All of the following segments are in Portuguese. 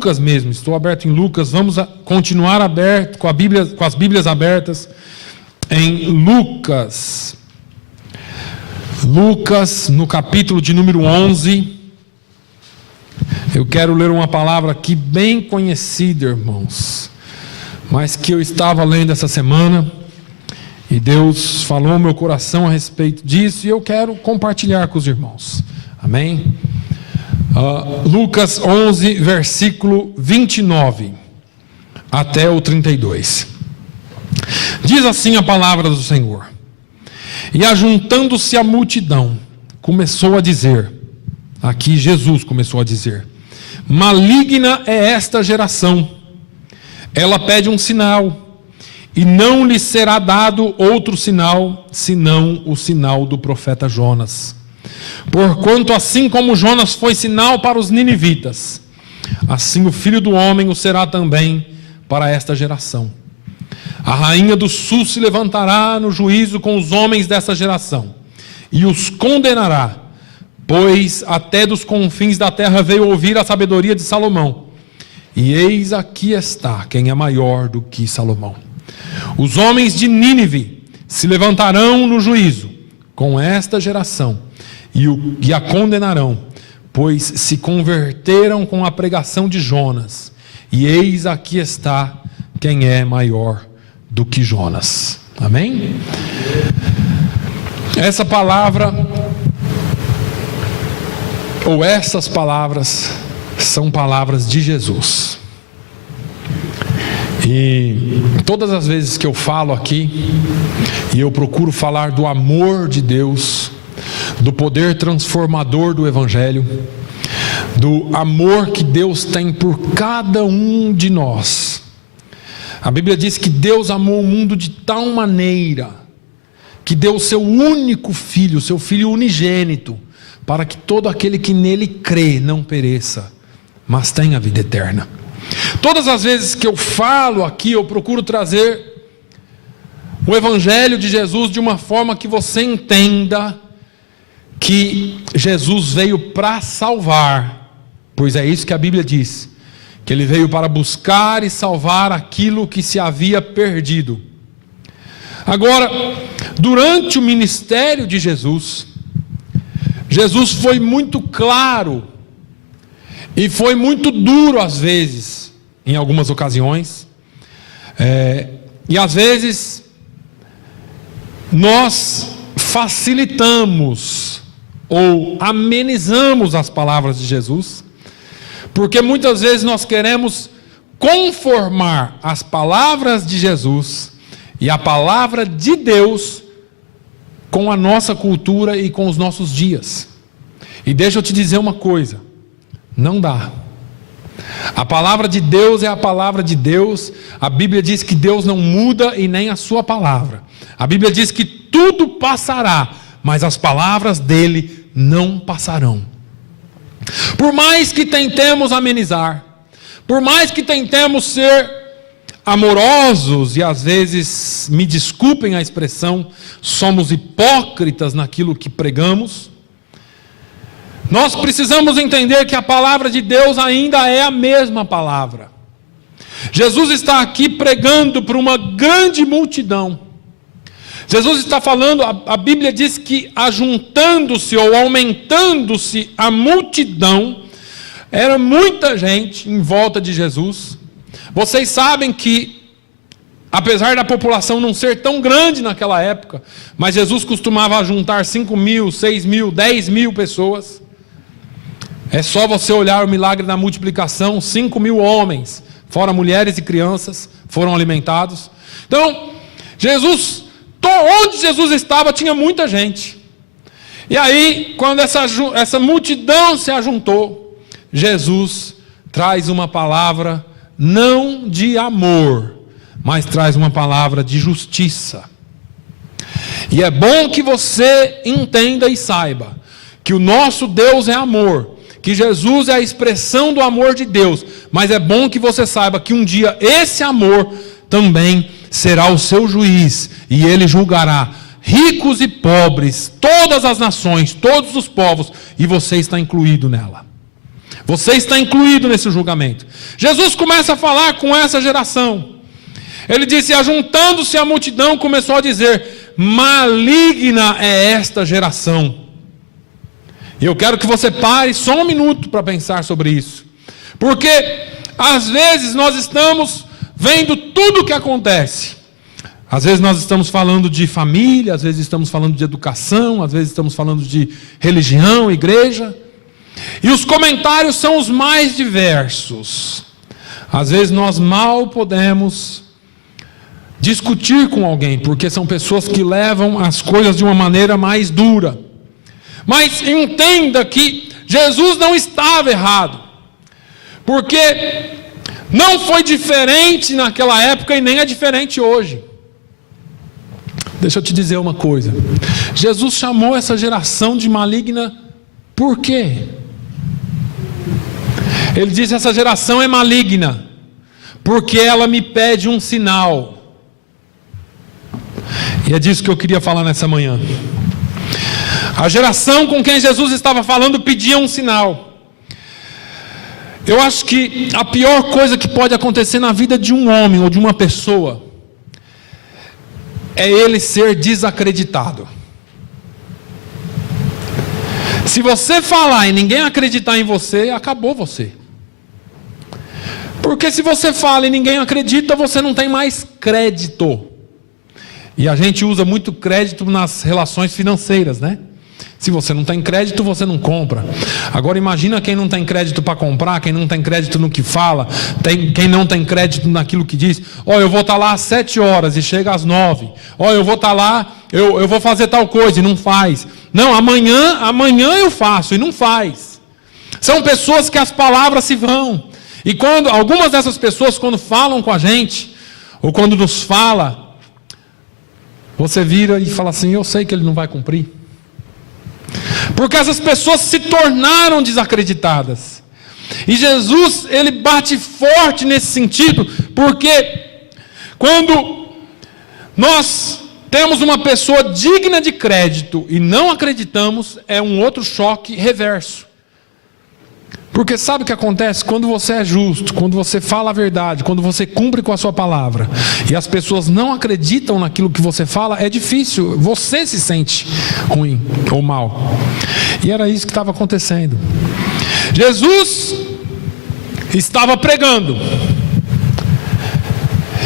Lucas mesmo, estou aberto em Lucas, vamos continuar aberto com as Bíblias abertas em Lucas. Lucas, no capítulo de número 11, eu quero ler uma palavra aqui bem conhecida, irmãos, mas que eu estava lendo essa semana, e Deus falou ao meu coração a respeito disso, e eu quero compartilhar com os irmãos, amém? Lucas 11, versículo 29, até o 32, diz assim a palavra do Senhor: e ajuntando-se a multidão, começou a dizer, aqui Jesus começou a dizer: maligna é esta geração, ela pede um sinal, e não lhe será dado outro sinal, senão o sinal do profeta Jonas. Porquanto assim como Jonas foi sinal para os ninivitas, assim o Filho do Homem o será também para esta geração. A rainha do sul se levantará no juízo com os homens dessa geração, e os condenará, pois até dos confins da terra veio ouvir a sabedoria de Salomão. E eis aqui está quem é maior do que Salomão. Os homens de Nínive se levantarão no juízo com esta geração, e a condenarão, pois se converteram com a pregação de Jonas. E eis aqui está quem é maior do que Jonas. Amém? Essa palavra, ou essas palavras, são palavras de Jesus. E todas as vezes que eu falo aqui, e eu procuro falar do amor de Deus, do poder transformador do Evangelho, do amor que Deus tem por cada um de nós. A Bíblia diz que Deus amou o mundo de tal maneira que deu o seu único filho, o seu filho unigênito, para que todo aquele que nele crê não pereça, mas tenha vida eterna. Todas as vezes que eu falo aqui, eu procuro trazer o Evangelho de Jesus de uma forma que você entenda que Jesus veio para salvar, pois é isso que a Bíblia diz, que ele veio para buscar e salvar aquilo que se havia perdido. Agora, durante o ministério de Jesus, Jesus foi muito claro e foi muito duro às vezes, em algumas ocasiões, e às vezes nós facilitamos ou amenizamos as palavras de Jesus, porque muitas vezes nós queremos conformar as palavras de Jesus e a palavra de Deus com a nossa cultura e com os nossos dias. E deixa eu te dizer uma coisa, não dá. A palavra de Deus é a palavra de Deus. A Bíblia diz que Deus não muda e nem a sua palavra. A Bíblia diz que tudo passará, mas as palavras dele não passarão. Por mais que tentemos amenizar, por mais que tentemos ser amorosos, e às vezes, me desculpem a expressão, somos hipócritas naquilo que pregamos, nós precisamos entender que a palavra de Deus ainda é a mesma palavra. Jesus está aqui pregando para uma grande multidão. Jesus está falando, a Bíblia diz que ajuntando-se ou aumentando-se a multidão, era muita gente em volta de Jesus. Vocês sabem que, apesar da população não ser tão grande naquela época, mas Jesus costumava juntar 5.000, 6.000, 10.000 pessoas. É só você olhar o milagre da multiplicação, 5.000 homens, fora mulheres e crianças, foram alimentados. Então, onde Jesus estava tinha muita gente. E aí, quando essa multidão se ajuntou, Jesus traz uma palavra não de amor, mas traz uma palavra de justiça. E é bom que você entenda e saiba que o nosso Deus é amor, que Jesus é a expressão do amor de Deus, mas é bom que você saiba que um dia esse amor também será o seu juiz, e ele julgará ricos e pobres, todas as nações, todos os povos, e você está incluído nela. Você está incluído nesse julgamento. Jesus começa a falar com essa geração. Ele disse: ajuntando-se a multidão, começou a dizer: maligna é esta geração. E eu quero que você pare só um minuto para pensar sobre isso. Porque às vezes nós estamos vendo tudo o que acontece. Às vezes nós estamos falando de família, às vezes estamos falando de educação, às vezes estamos falando de religião, igreja. E os comentários são os mais diversos. Às vezes nós mal podemos discutir com alguém, porque são pessoas que levam as coisas de uma maneira mais dura. Mas entenda que Jesus não estava errado, porque não foi diferente naquela época e nem é diferente hoje. Deixa eu te dizer uma coisa. Jesus chamou essa geração de maligna por quê? Ele disse: essa geração é maligna porque ela me pede um sinal. E é disso que eu queria falar nessa manhã. A geração com quem Jesus estava falando pedia um sinal. Eu acho que a pior coisa que pode acontecer na vida de um homem ou de uma pessoa é ele ser desacreditado. Se você falar e ninguém acreditar em você, acabou você. Porque se você fala e ninguém acredita, você não tem mais crédito. E a gente usa muito crédito nas relações financeiras, né? Se você não tem crédito, você não compra. Agora imagina quem não tem crédito para comprar, quem não tem crédito no que fala, quem não tem crédito naquilo que diz. Eu vou estar lá às 7 horas e chega às 9. Eu vou estar lá, eu vou fazer tal coisa e não faz. Não, amanhã eu faço e não faz. São pessoas que as palavras se vão. E algumas dessas pessoas, quando falam com a gente, ou quando nos fala, você vira e fala assim: eu sei que ele não vai cumprir. Porque essas pessoas se tornaram desacreditadas. E Jesus, ele bate forte nesse sentido, porque quando nós temos uma pessoa digna de crédito e não acreditamos, é um outro choque reverso. Porque sabe o que acontece? Quando você é justo, quando você fala a verdade, quando você cumpre com a sua palavra, e as pessoas não acreditam naquilo que você fala, é difícil, você se sente ruim ou mal. E era isso que estava acontecendo. Jesus estava pregando.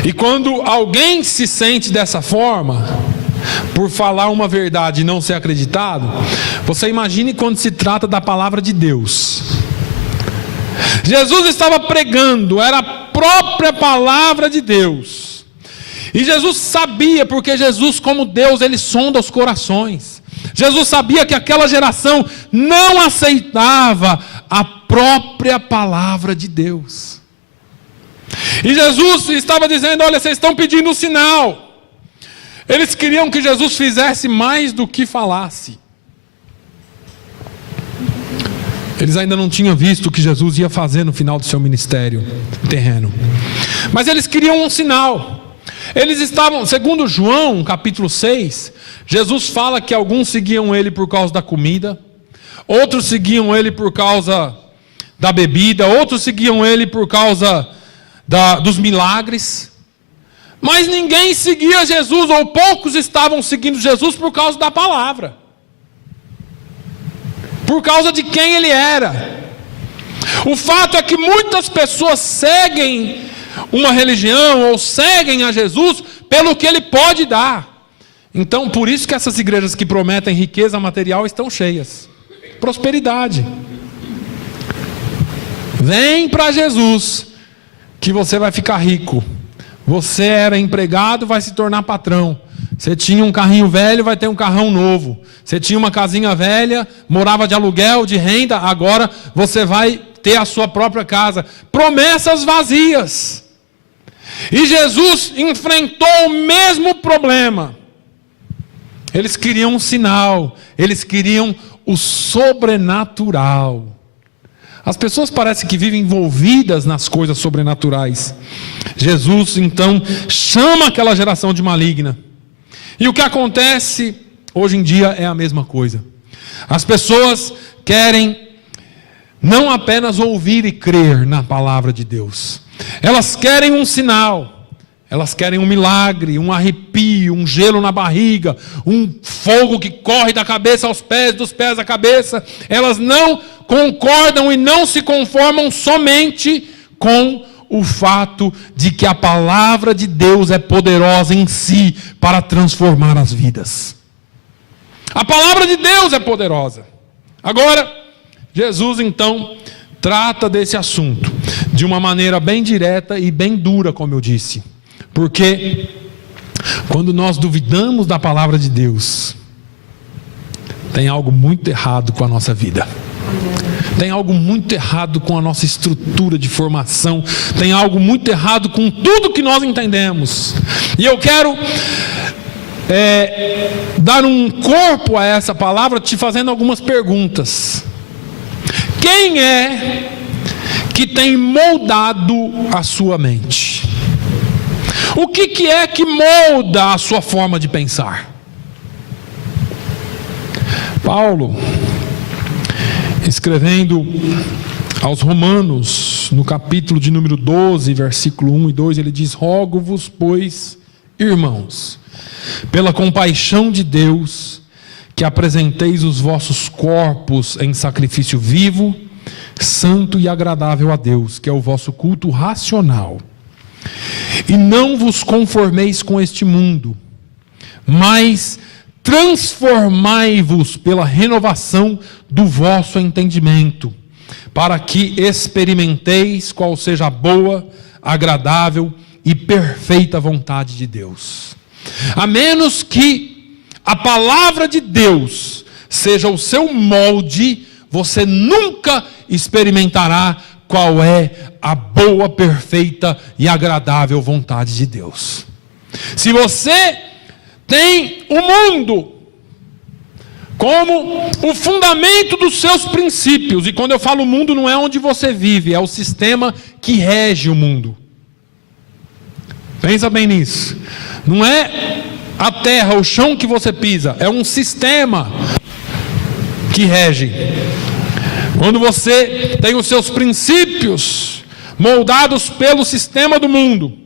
E quando alguém se sente dessa forma, por falar uma verdade e não ser acreditado, você imagine quando se trata da palavra de Deus. Jesus estava pregando, era a própria palavra de Deus. E Jesus sabia, porque Jesus, como Deus, ele sonda os corações. Jesus sabia que aquela geração não aceitava a própria palavra de Deus. E Jesus estava dizendo: olha, vocês estão pedindo um sinal. Eles queriam que Jesus fizesse mais do que falasse. Eles ainda não tinham visto o que Jesus ia fazer no final do seu ministério terreno. Mas eles queriam um sinal. Eles estavam, segundo João, capítulo 6, Jesus fala que alguns seguiam ele por causa da comida, outros seguiam ele por causa da bebida, outros seguiam ele por causa dos milagres. Mas ninguém seguia Jesus, ou poucos estavam seguindo Jesus por causa da palavra, por causa de quem ele era. O fato é que muitas pessoas seguem uma religião ou seguem a Jesus pelo que ele pode dar. Então, por isso que essas igrejas que prometem riqueza material estão cheias. Prosperidade. Vem para Jesus que você vai ficar rico. Você era empregado, vai se tornar patrão. Você tinha um carrinho velho, vai ter um carrão novo. Você tinha uma casinha velha, morava de aluguel, de renda, agora você vai ter a sua própria casa. Promessas vazias. E Jesus enfrentou o mesmo problema. Eles queriam um sinal, eles queriam o sobrenatural. As pessoas parecem que vivem envolvidas nas coisas sobrenaturais. Jesus, então, chama aquela geração de maligna. E o que acontece hoje em dia é a mesma coisa. As pessoas querem não apenas ouvir e crer na palavra de Deus. Elas querem um sinal, elas querem um milagre, um arrepio, um gelo na barriga, um fogo que corre da cabeça aos pés, dos pés à cabeça. Elas não concordam e não se conformam somente com o fato de que a palavra de Deus é poderosa em si para transformar as vidas. A palavra de Deus é poderosa. Agora, Jesus então trata desse assunto de uma maneira bem direta e bem dura, como eu disse. Porque quando nós duvidamos da palavra de Deus, tem algo muito errado com a nossa vida. Tem algo muito errado com a nossa estrutura de formação. Tem algo muito errado com tudo que nós entendemos. E eu quero dar um corpo a essa palavra te fazendo algumas perguntas. Quem é que tem moldado a sua mente? O que é que molda a sua forma de pensar? Paulo, escrevendo aos Romanos, no capítulo de número 12, versículo 1 e 2, ele diz: rogo-vos, pois, irmãos, pela compaixão de Deus, que apresenteis os vossos corpos em sacrifício vivo, santo e agradável a Deus, que é o vosso culto racional. E não vos conformeis com este mundo, mas transformai-vos pela renovação do vosso entendimento, para que experimenteis qual seja a boa, agradável e perfeita vontade de Deus. A menos que a palavra de Deus seja o seu molde, você nunca experimentará qual é a boa, perfeita e agradável vontade de Deus. Se você tem o mundo como o fundamento dos seus princípios, e quando eu falo mundo, não é onde você vive, é o sistema que rege o mundo. Pensa bem nisso. Não é a terra, o chão que você pisa, é um sistema que rege. Quando você tem os seus princípios moldados pelo sistema do mundo,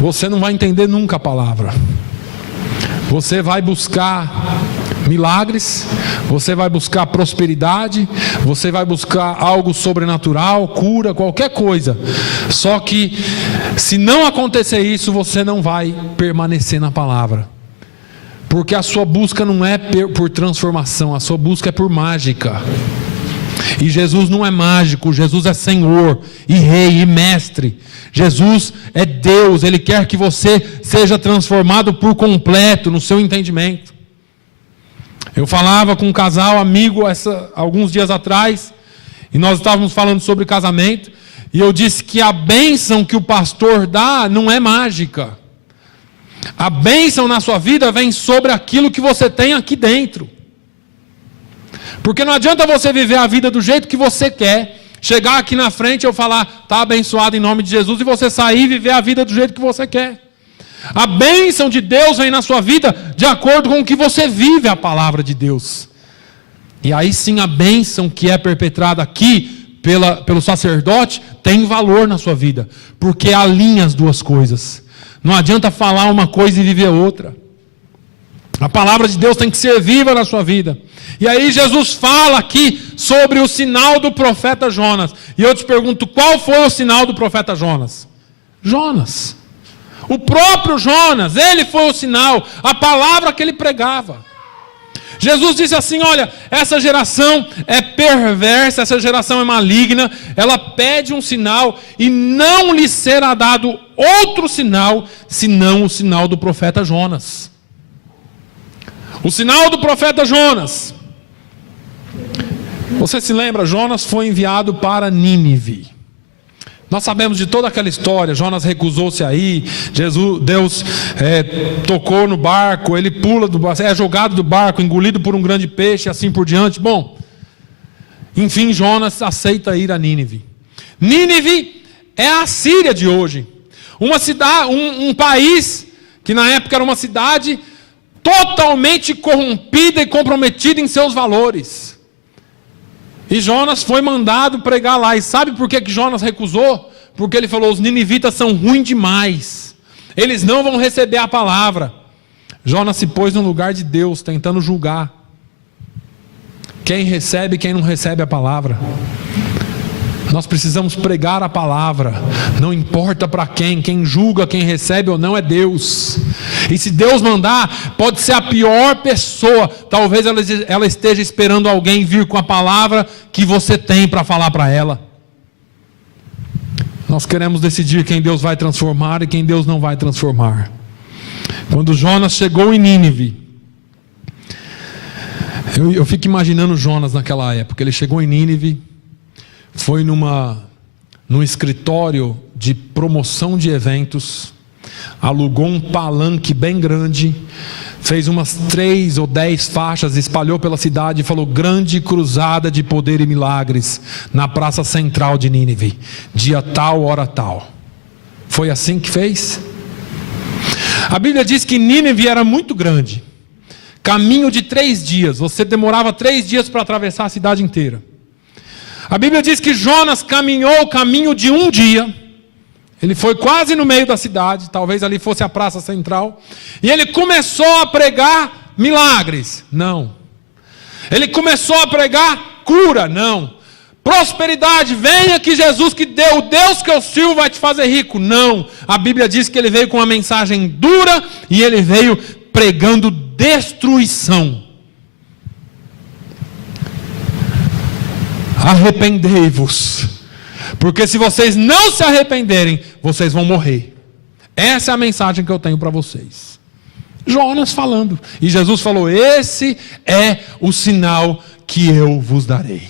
você não vai entender nunca a palavra. Você vai buscar milagres, você vai buscar prosperidade, você vai buscar algo sobrenatural, cura, qualquer coisa. Só que se não acontecer isso, você não vai permanecer na palavra. Porque a sua busca não é por transformação, a sua busca é por mágica. E Jesus não é mágico, Jesus é Senhor, e Rei, e Mestre. Jesus é Deus, Ele quer que você seja transformado por completo no seu entendimento. Eu falava com um casal amigo alguns dias atrás, e nós estávamos falando sobre casamento, e eu disse que a bênção que o pastor dá não é mágica. A bênção na sua vida vem sobre aquilo que você tem aqui dentro. Porque não adianta você viver a vida do jeito que você quer, chegar aqui na frente e eu falar, está abençoado em nome de Jesus, e você sair e viver a vida do jeito que você quer. A bênção de Deus vem na sua vida de acordo com o que você vive a palavra de Deus. E aí sim a bênção que é perpetrada aqui pelo sacerdote tem valor na sua vida, porque alinha as duas coisas. Não adianta falar uma coisa e viver outra. A palavra de Deus tem que ser viva na sua vida. E aí Jesus fala aqui sobre o sinal do profeta Jonas. E eu te pergunto, qual foi o sinal do profeta Jonas? Jonas. O próprio Jonas, ele foi o sinal, a palavra que ele pregava. Jesus disse assim, olha, essa geração é perversa, essa geração é maligna, ela pede um sinal e não lhe será dado outro sinal, senão o sinal do profeta Jonas. O sinal do profeta Jonas. Você se lembra, Jonas foi enviado para Nínive. Nós sabemos de toda aquela história. Jonas recusou-se a ir, Deus tocou no barco, ele pula do barco, é jogado do barco, engolido por um grande peixe, assim por diante. Bom, enfim, Jonas aceita ir a Nínive. Nínive é a Síria de hoje. Uma cidade, um país que na época era uma cidade totalmente corrompida e comprometida em seus valores. E Jonas foi mandado pregar lá. E sabe por que Jonas recusou? Porque ele falou: os ninivitas são ruins demais, eles não vão receber a palavra. Jonas se pôs no lugar de Deus, tentando julgar quem recebe e quem não recebe a palavra. Nós precisamos pregar a palavra, não importa para quem julga quem recebe ou não é Deus. E se Deus mandar, pode ser a pior pessoa, talvez ela esteja esperando alguém vir com a palavra que você tem para falar para ela. Nós queremos decidir quem Deus vai transformar e quem Deus não vai transformar. Quando Jonas chegou em Nínive, eu fico imaginando Jonas naquela época. Ele chegou em Nínive, foi num escritório de promoção de eventos, alugou um palanque bem grande, fez umas 3 ou 10 faixas, espalhou pela cidade e falou: grande cruzada de poder e milagres na praça central de Nínive, dia tal, hora tal. Foi assim que fez? A Bíblia diz que Nínive era muito grande, caminho de 3 dias, você demorava 3 dias para atravessar a cidade inteira. A Bíblia diz que Jonas caminhou o caminho de 1 dia, ele foi quase no meio da cidade, talvez ali fosse a praça central, e ele começou a pregar milagres? Não. Ele começou a pregar cura? Não. Prosperidade, venha que Jesus que deu, o Deus que eu sirvo vai te fazer rico? Não. A Bíblia diz que ele veio com uma mensagem dura e ele veio pregando destruição. Arrependei-vos, porque se vocês não se arrependerem, vocês vão morrer. Essa é a mensagem que eu tenho para vocês. Jonas falando, e Jesus falou: esse é o sinal que eu vos darei.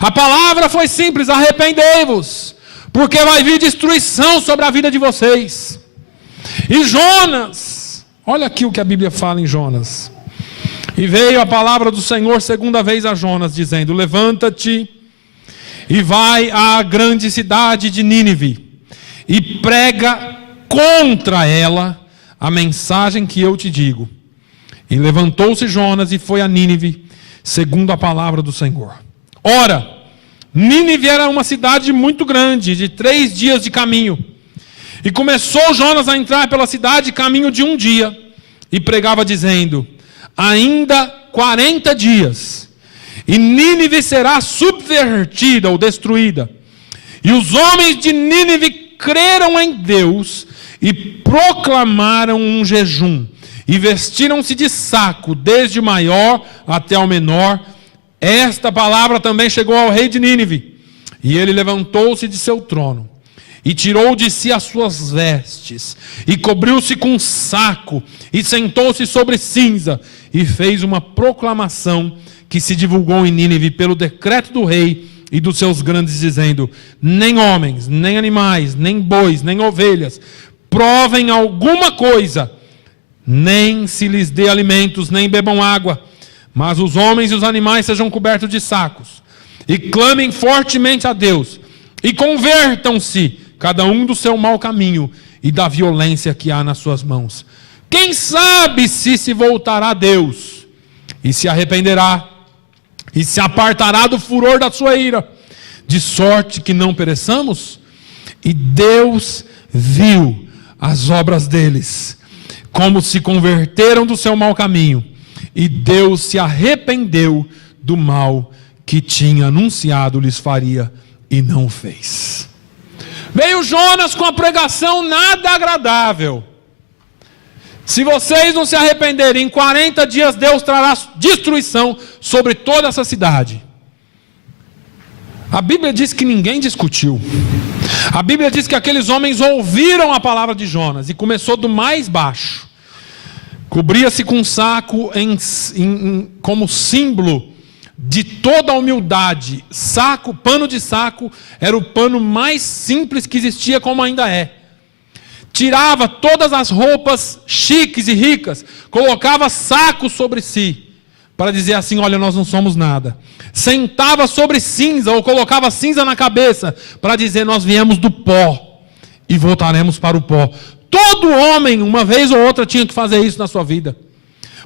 A palavra foi simples: arrependei-vos, porque vai vir destruição sobre a vida de vocês. E Jonas, olha aqui o que a Bíblia fala em Jonas. E veio a palavra do Senhor segunda vez a Jonas, dizendo: levanta-te e vai à grande cidade de Nínive, e prega contra ela a mensagem que eu te digo. E levantou-se Jonas e foi a Nínive, segundo a palavra do Senhor. Ora, Nínive era uma cidade muito grande, de 3 dias de caminho. E começou Jonas a entrar pela cidade, caminho de 1 dia, e pregava dizendo: ainda 40 dias, e Nínive será subvertida ou destruída. E os homens de Nínive creram em Deus e proclamaram um jejum, e vestiram-se de saco, desde o maior até o menor. Esta palavra também chegou ao rei de Nínive, e ele levantou-se de seu trono, e tirou de si as suas vestes, e cobriu-se com saco, e sentou-se sobre cinza, e fez uma proclamação que se divulgou em Nínive pelo decreto do rei e dos seus grandes, dizendo: nem homens, nem animais, nem bois, nem ovelhas provem alguma coisa, nem se lhes dê alimentos, nem bebam água, mas os homens e os animais sejam cobertos de sacos, e clamem fortemente a Deus, e convertam-se cada um do seu mau caminho e da violência que há nas suas mãos. Quem sabe se voltará a Deus, e se arrependerá, e se apartará do furor da sua ira, de sorte que não pereçamos? E Deus viu as obras deles, como se converteram do seu mau caminho, e Deus se arrependeu do mal que tinha anunciado lhes faria, e não fez. Veio Jonas com a pregação nada agradável: se vocês não se arrependerem, em 40 dias Deus trará destruição sobre toda essa cidade. A Bíblia diz que ninguém discutiu. A Bíblia diz que aqueles homens ouviram a palavra de Jonas, e começou do mais baixo. Cobria-se com um saco como símbolo de toda a humildade. Saco, pano de saco, era o pano mais simples que existia, como ainda é. Tirava todas as roupas chiques e ricas, colocava saco sobre si, para dizer assim: olha, nós não somos nada. Sentava sobre cinza, ou colocava cinza na cabeça, para dizer: nós viemos do pó e voltaremos para o pó. Todo homem, uma vez ou outra, tinha que fazer isso na sua vida.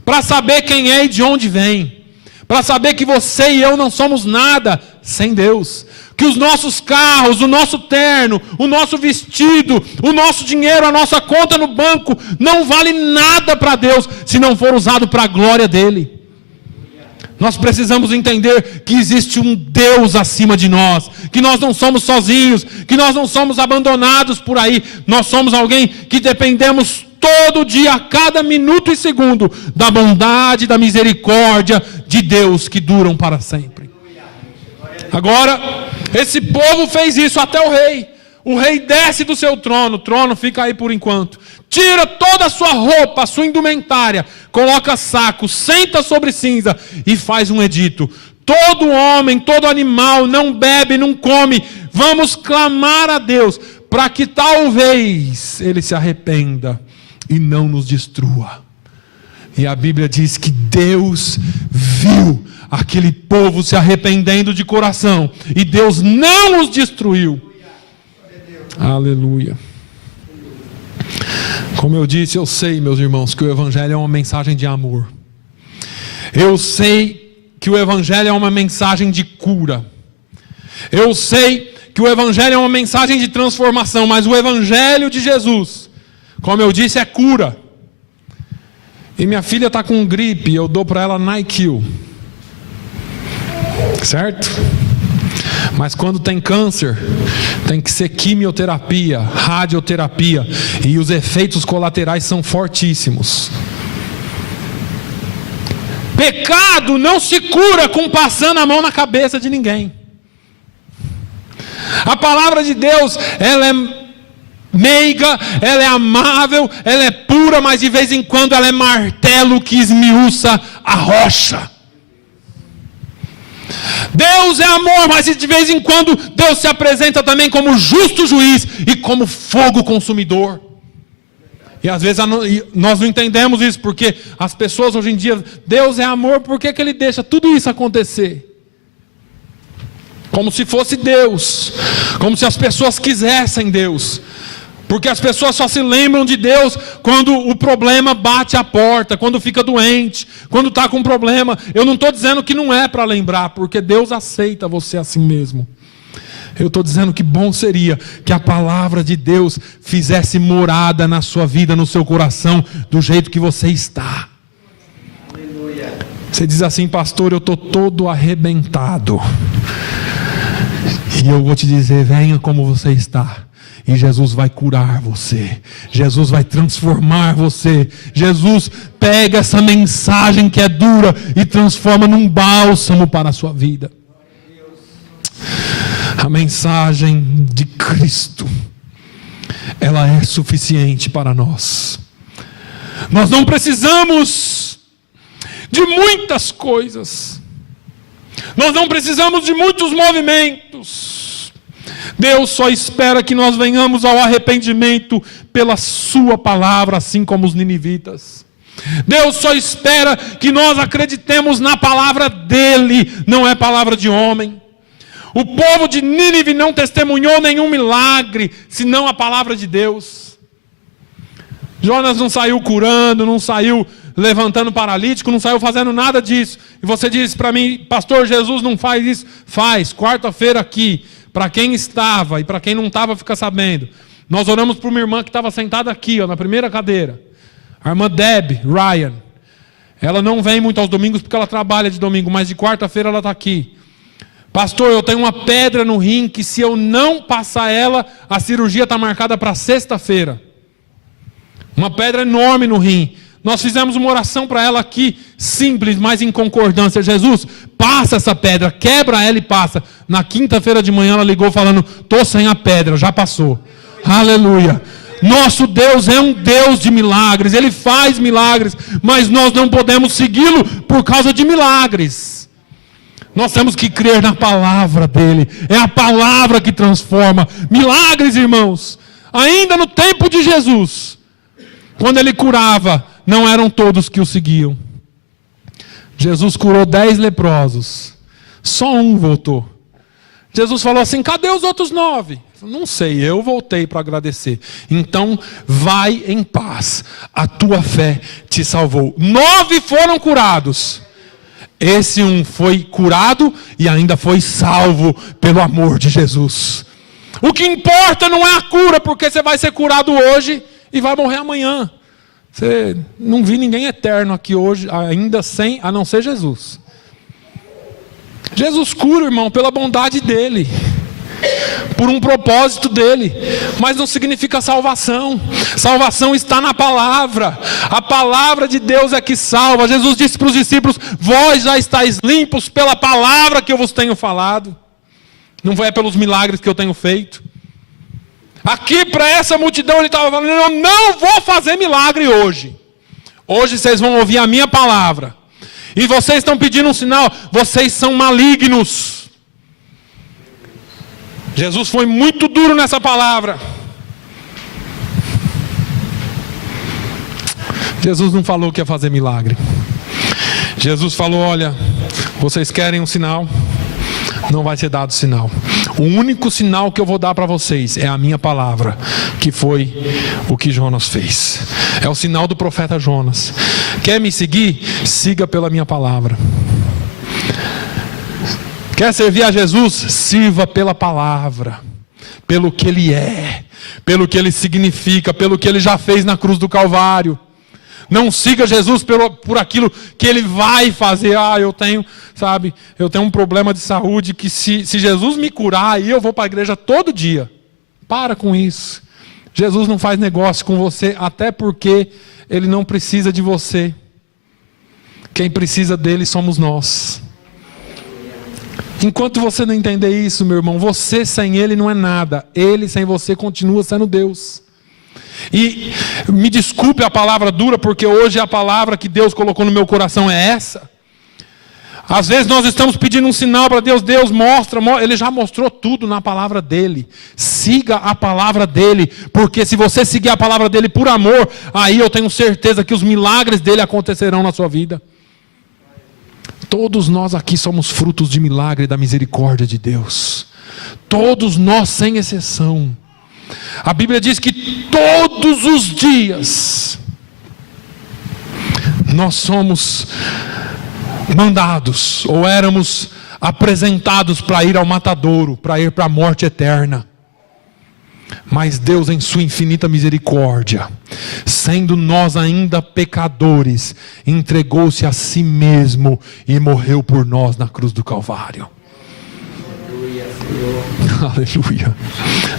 Para saber quem é e de onde vem. Para saber que você e eu não somos nada sem Deus. Que os nossos carros, o nosso terno, o nosso vestido, o nosso dinheiro, a nossa conta no banco, não vale nada para Deus, se não for usado para a glória dEle. Nós precisamos entender que existe um Deus acima de nós, que nós não somos sozinhos, que nós não somos abandonados por aí, nós somos alguém que dependemos todo dia, a cada minuto e segundo, da bondade, da misericórdia de Deus que duram para sempre. Agora, esse povo fez isso até o rei. O rei desce do seu trono, o trono fica aí por enquanto. Tira toda a sua roupa, a sua indumentária, coloca saco, senta sobre cinza e faz um edito. Todo homem, todo animal não bebe, não come. Vamos clamar a Deus para que talvez Ele se arrependa e não nos destrua. E a Bíblia diz que Deus viu aquele povo se arrependendo de coração e Deus não os destruiu. Aleluia. Como eu disse, eu sei, meus irmãos, que o Evangelho é uma mensagem de amor. Eu sei que o Evangelho é uma mensagem de cura. Eu sei que o Evangelho é uma mensagem de transformação, mas o Evangelho de Jesus, como eu disse, é cura. E minha filha está com gripe, eu dou para ela NyQuil. Certo? Mas quando tem câncer, tem que ser quimioterapia, radioterapia, e os efeitos colaterais são fortíssimos. Pecado não se cura com passando a mão na cabeça de ninguém. A palavra de Deus, ela é meiga, ela é amável, ela é pura, mas de vez em quando ela é martelo que esmiuça a rocha. Deus é amor, mas de vez em quando Deus se apresenta também como justo juiz e como fogo consumidor. E às vezes nós não entendemos isso, porque as pessoas hoje em dia, Deus é amor, por que Ele deixa tudo isso acontecer? Como se fosse Deus, como se as pessoas quisessem Deus. Porque as pessoas só se lembram de Deus quando o problema bate a porta, quando fica doente, quando está com problema. Eu não estou dizendo que não é para lembrar, porque Deus aceita você assim mesmo. Eu estou dizendo que bom seria que a palavra de Deus fizesse morada na sua vida, no seu coração, do jeito que você está. Aleluia. Você diz assim: pastor, eu estou todo arrebentado. E eu vou te dizer: venha como você está. E Jesus vai curar você. Jesus vai transformar você. Jesus pega essa mensagem que é dura e transforma num bálsamo para a sua vida. A mensagem de Cristo, ela é suficiente para nós. Nós não precisamos de muitas coisas. Nós não precisamos de muitos movimentos. Deus só espera que nós venhamos ao arrependimento pela sua palavra, assim como os ninivitas. Deus só espera que nós acreditemos na palavra dele, não é palavra de homem. O povo de Nínive não testemunhou nenhum milagre, senão a palavra de Deus. Jonas não saiu curando, não saiu levantando paralítico, não saiu fazendo nada disso. E você diz para mim: pastor, Jesus não faz isso? Faz, quarta-feira aqui. Para quem estava e para quem não estava, fica sabendo. Nós oramos por uma irmã que estava sentada aqui, na primeira cadeira. A irmã Deb Ryan. Ela não vem muito aos domingos porque ela trabalha de domingo, mas de quarta-feira ela está aqui. Pastor, eu tenho uma pedra no rim que se eu não passar ela, a cirurgia está marcada para sexta-feira. Uma pedra enorme no rim. Nós fizemos uma oração para ela aqui, simples, mas em concordância. Jesus, passa essa pedra, quebra ela e passa. Na quinta-feira de manhã ela ligou falando: estou sem a pedra, já passou. Aleluia. Nosso Deus é um Deus de milagres, Ele faz milagres, mas nós não podemos segui-lo por causa de milagres. Nós temos que crer na palavra dEle. É a palavra que transforma. Milagres, irmãos. Ainda no tempo de Jesus, quando Ele curava, não eram todos que o seguiam. Jesus curou 10 leprosos. Só um voltou. Jesus falou assim: cadê os outros 9? Não sei, eu voltei para agradecer. Então vai em paz, a tua fé te salvou. 9 foram curados. Esse um foi curado e ainda foi salvo pelo amor de Jesus. O que importa não é a cura, porque você vai ser curado hoje e vai morrer amanhã. Você não vi ninguém eterno aqui hoje, ainda sem, a não ser Jesus. Jesus cura, irmão, pela bondade dele, por um propósito dele, mas não significa salvação. Salvação está na palavra. A palavra de Deus é que salva. Jesus disse para os discípulos: vós já estáis limpos pela palavra que eu vos tenho falado. Não é pelos milagres que eu tenho feito. Aqui para essa multidão ele estava falando: eu não vou fazer milagre hoje. Hoje vocês vão ouvir a minha palavra. E vocês estão pedindo um sinal. Vocês são malignos. Jesus foi muito duro nessa palavra. Jesus não falou que ia fazer milagre. Jesus falou: olha, vocês querem um sinal? Não vai ser dado sinal. O único sinal que eu vou dar para vocês é a minha palavra, que foi o que Jonas fez. É o sinal do profeta Jonas. Quer me seguir? Siga pela minha palavra. Quer servir a Jesus? Sirva pela palavra, pelo que Ele é, pelo que Ele significa, pelo que Ele já fez na cruz do Calvário. Não siga Jesus por aquilo que Ele vai fazer. Eu tenho um problema de saúde que se Jesus me curar, aí eu vou para a igreja todo dia. Para com isso. Jesus não faz negócio com você, até porque Ele não precisa de você. Quem precisa dele somos nós. Enquanto você não entender isso, meu irmão, você sem Ele não é nada. Ele sem você continua sendo Deus. E me desculpe a palavra dura, porque hoje a palavra que Deus colocou no meu coração é essa. Às vezes nós estamos pedindo um sinal para Deus. Deus mostra, Ele já mostrou tudo na palavra dele. Siga a palavra dele, porque se você seguir a palavra dele por amor, aí eu tenho certeza que os milagres dele acontecerão na sua vida. Todos nós aqui somos frutos de milagre da misericórdia de Deus. Todos nós, sem exceção. A Bíblia diz que todos os dias nós somos mandados, ou éramos apresentados para ir ao matadouro, para ir para a morte eterna. Mas Deus, em sua infinita misericórdia, sendo nós ainda pecadores, entregou-se a si mesmo e morreu por nós na cruz do Calvário. Aleluia.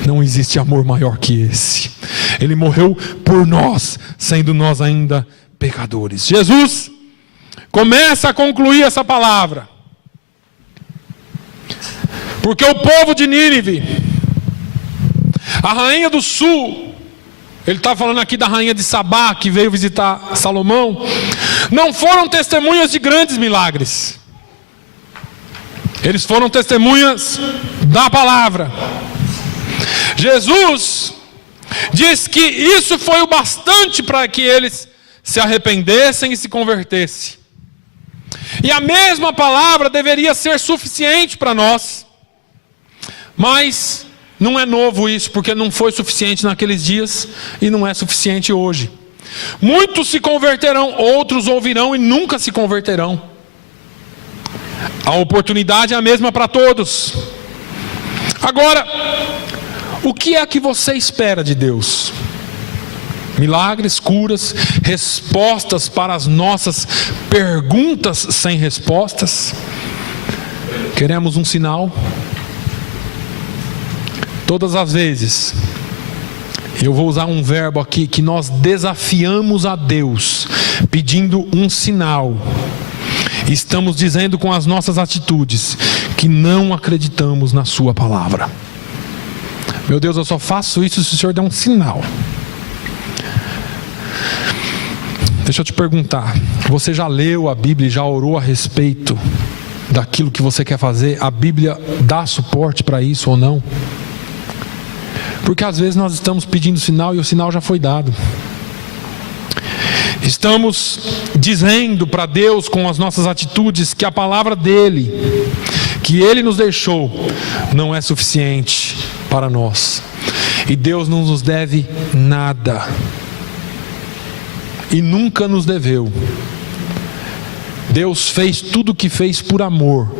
Não existe amor maior que esse. Ele morreu por nós, sendo nós ainda pecadores. Jesus começa a concluir essa palavra, porque o povo de Nínive, a rainha do sul, ele está falando aqui da rainha de Sabá, que veio visitar Salomão, não foram testemunhas de grandes milagres. Eles foram testemunhas da palavra. Jesus diz que isso foi o bastante para que eles se arrependessem e se convertessem. E a mesma palavra deveria ser suficiente para nós. Mas não é novo isso, porque não foi suficiente naqueles dias e não é suficiente hoje. Muitos se converterão, outros ouvirão e nunca se converterão. A oportunidade é a mesma para todos. Agora, o que é que você espera de Deus? Milagres, curas, respostas para as nossas perguntas sem respostas? Queremos um sinal? Todas as vezes, eu vou usar um verbo aqui, que nós desafiamos a Deus, pedindo um sinal, estamos dizendo com as nossas atitudes, que não acreditamos na sua palavra. Meu Deus, eu só faço isso se o Senhor der um sinal. Deixa eu te perguntar, você já leu a Bíblia e já orou a respeito daquilo que você quer fazer? A Bíblia dá suporte para isso ou não? Porque às vezes nós estamos pedindo sinal e o sinal já foi dado. Estamos dizendo para Deus com as nossas atitudes que a palavra dele, que Ele nos deixou não é suficiente para nós. E Deus não nos deve nada. E nunca nos deveu. Deus fez tudo o que fez por amor.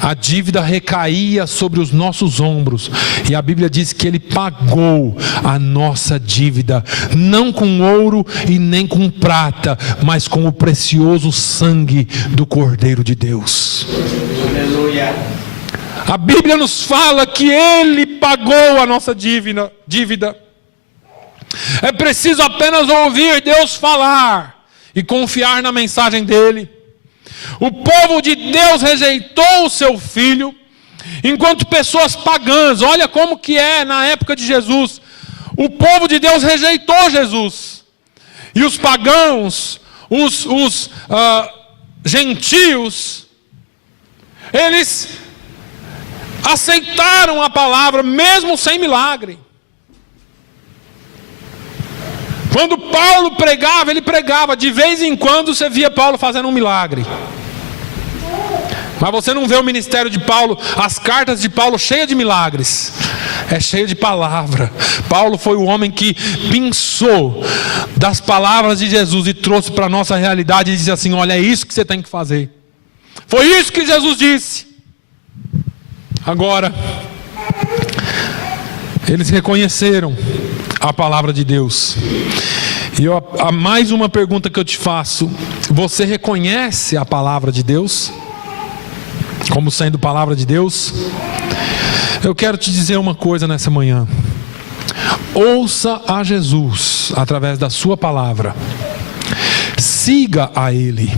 A dívida recaía sobre os nossos ombros. E a Bíblia diz que Ele pagou a nossa dívida, não com ouro e nem com prata, mas com o precioso sangue do Cordeiro de Deus. Aleluia. A Bíblia nos fala que Ele pagou a nossa dívida. É preciso apenas ouvir Deus falar e confiar na mensagem dEle. O povo de Deus rejeitou o seu filho, enquanto pessoas pagãs, olha como que é na época de Jesus, o povo de Deus rejeitou Jesus, e os pagãos, os gentios, eles aceitaram a palavra mesmo sem milagre. Quando Paulo pregava, ele pregava, de vez em quando você via Paulo fazendo um milagre. Mas você não vê o ministério de Paulo, as cartas de Paulo cheias de milagres. É cheia de palavra. Paulo foi o homem que pensou das palavras de Jesus e trouxe para a nossa realidade e disse assim: olha, é isso que você tem que fazer. Foi isso que Jesus disse. Agora, eles reconheceram a palavra de Deus. E há mais uma pergunta que eu te faço: você reconhece a palavra de Deus como sendo palavra de Deus? Eu quero te dizer uma coisa nessa manhã: ouça a Jesus através da sua palavra, siga a Ele.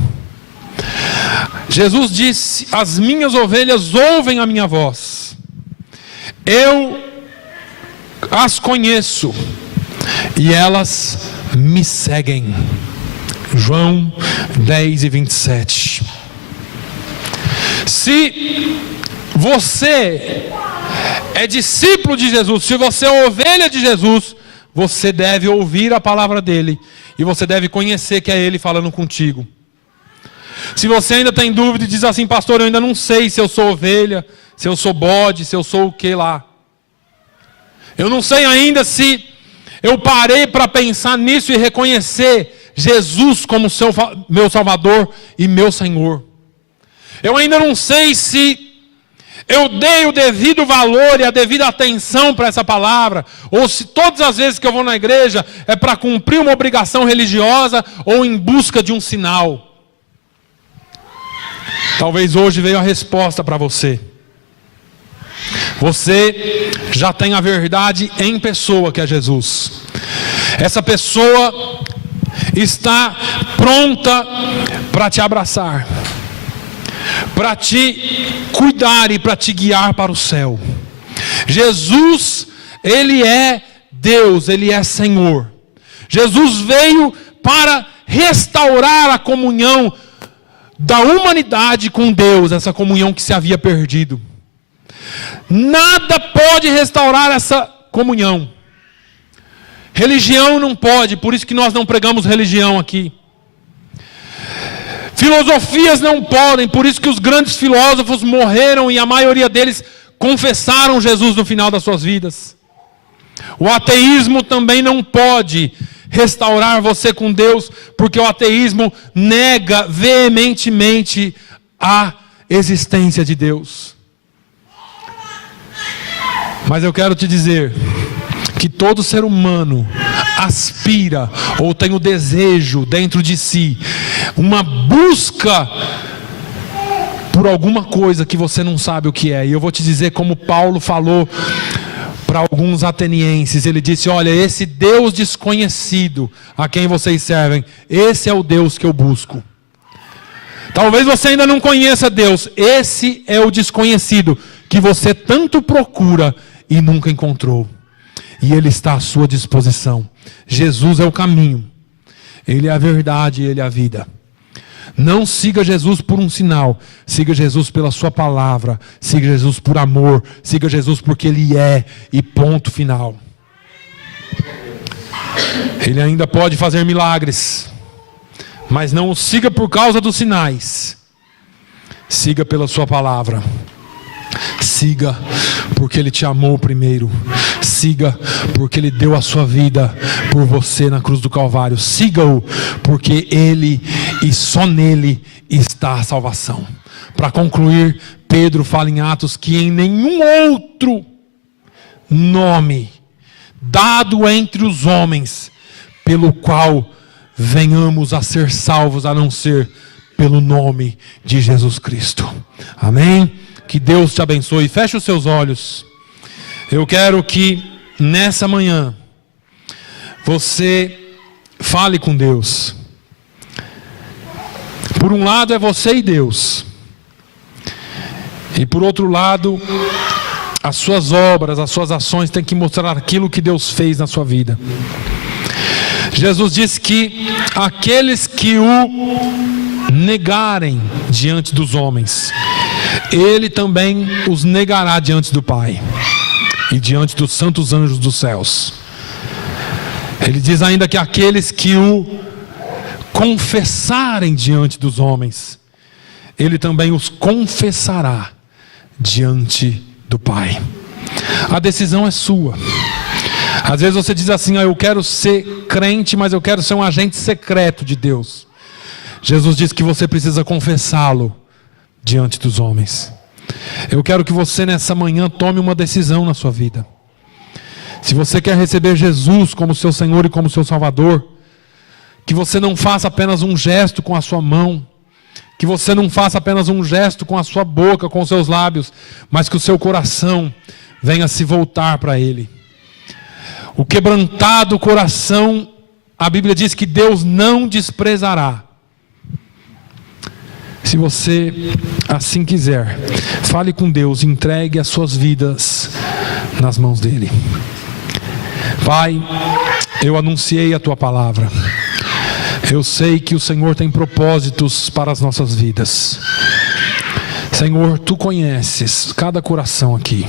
Jesus disse: as minhas ovelhas ouvem a minha voz, eu as conheço e elas me seguem. João 10:27. Se você é discípulo de Jesus, se você é ovelha de Jesus, você deve ouvir a palavra dele e você deve conhecer que é ele falando contigo. Se você ainda tem dúvida e diz assim: pastor, eu ainda não sei se eu sou ovelha, se eu sou bode, se eu sou o que lá, eu não sei ainda se eu parei para pensar nisso e reconhecer Jesus como meu Salvador e meu Senhor. Eu ainda não sei se eu dei o devido valor e a devida atenção para essa palavra, ou se todas as vezes que eu vou na igreja é para cumprir uma obrigação religiosa ou em busca de um sinal. Talvez hoje veio a resposta para você. Você já tem a verdade em pessoa, que é Jesus. Essa pessoa está pronta para te abraçar, para te cuidar e para te guiar para o céu. Jesus, Ele é Deus, Ele é Senhor. Jesus veio para restaurar a comunhão da humanidade com Deus, essa comunhão que se havia perdido. Nada pode restaurar essa comunhão. Religião não pode, por isso que nós não pregamos religião aqui. Filosofias não podem, por isso que os grandes filósofos morreram e a maioria deles confessaram Jesus no final das suas vidas. O ateísmo também não pode restaurar você com Deus, porque o ateísmo nega veementemente a existência de Deus. Mas eu quero te dizer que todo ser humano aspira ou tem o desejo dentro de si, uma busca por alguma coisa que você não sabe o que é. E eu vou te dizer como Paulo falou para alguns atenienses. Ele disse: olha, esse Deus desconhecido a quem vocês servem, esse é o Deus que eu busco. Talvez você ainda não conheça Deus. Esse é o desconhecido que você tanto procura e nunca encontrou. E Ele está à sua disposição. Jesus é o caminho, Ele é a verdade e Ele é a vida. Não siga Jesus por um sinal, siga Jesus pela sua palavra, siga Jesus por amor, siga Jesus porque Ele é, e ponto final. Ele ainda pode fazer milagres, mas não o siga por causa dos sinais, siga pela sua palavra. Siga porque Ele te amou primeiro. Siga porque Ele deu a sua vida por você na cruz do Calvário. Siga-o porque Ele e só nele está a salvação. Para concluir, Pedro fala em Atos que em nenhum outro nome dado entre os homens pelo qual venhamos a ser salvos, a não ser pelo nome de Jesus Cristo. Amém? Que Deus te abençoe. Feche os seus olhos. Eu quero que nessa manhã você fale com Deus. Por um lado é você e Deus, e por outro lado, as suas obras, as suas ações têm que mostrar aquilo que Deus fez na sua vida. Jesus disse que aqueles que o negarem diante dos homens, Ele também os negará diante do Pai e diante dos santos anjos dos céus. Ele diz ainda que aqueles que o confessarem diante dos homens, Ele também os confessará diante do Pai. A decisão é sua. Às vezes você diz assim: eu quero ser crente, mas eu quero ser um agente secreto de Deus. Jesus diz que você precisa confessá-lo diante dos homens. Eu quero que você nessa manhã tome uma decisão na sua vida. Se você quer receber Jesus como seu Senhor e como seu Salvador, que você não faça apenas um gesto com a sua mão, que você não faça apenas um gesto com a sua boca, com os seus lábios, mas que o seu coração venha se voltar para Ele. O quebrantado coração, a Bíblia diz que Deus não desprezará. Se você assim quiser, fale com Deus, entregue as suas vidas nas mãos dEle. Pai, eu anunciei a Tua palavra. Eu sei que o Senhor tem propósitos para as nossas vidas. Senhor, Tu conheces cada coração aqui.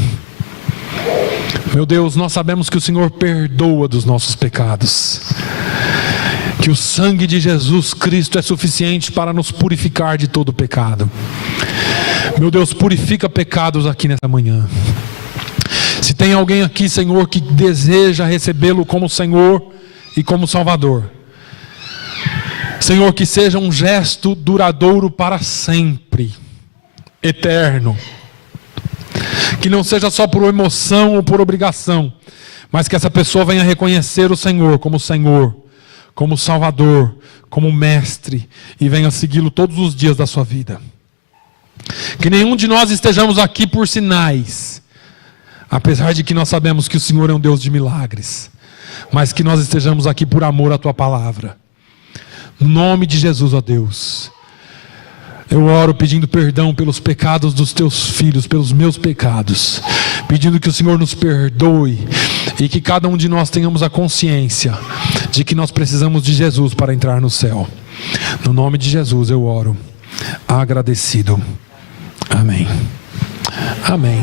Meu Deus, nós sabemos que o Senhor perdoa dos nossos pecados, que o sangue de Jesus Cristo é suficiente para nos purificar de todo pecado. Meu Deus, purifica pecados aqui nessa manhã. Se tem alguém aqui, Senhor, que deseja recebê-lo como Senhor e como Salvador, Senhor, que seja um gesto duradouro para sempre, eterno. Que não seja só por emoção ou por obrigação, mas que essa pessoa venha reconhecer o Senhor, como Salvador, como Mestre, e venha segui-lo todos os dias da sua vida. Que nenhum de nós estejamos aqui por sinais, apesar de que nós sabemos que o Senhor é um Deus de milagres, mas que nós estejamos aqui por amor à Tua palavra. No nome de Jesus, ó Deus, eu oro pedindo perdão pelos pecados dos Teus filhos, pelos meus pecados, pedindo que o Senhor nos perdoe e que cada um de nós tenhamos a consciência de que nós precisamos de Jesus para entrar no céu. No nome de Jesus eu oro, agradecido. Amém. Amém.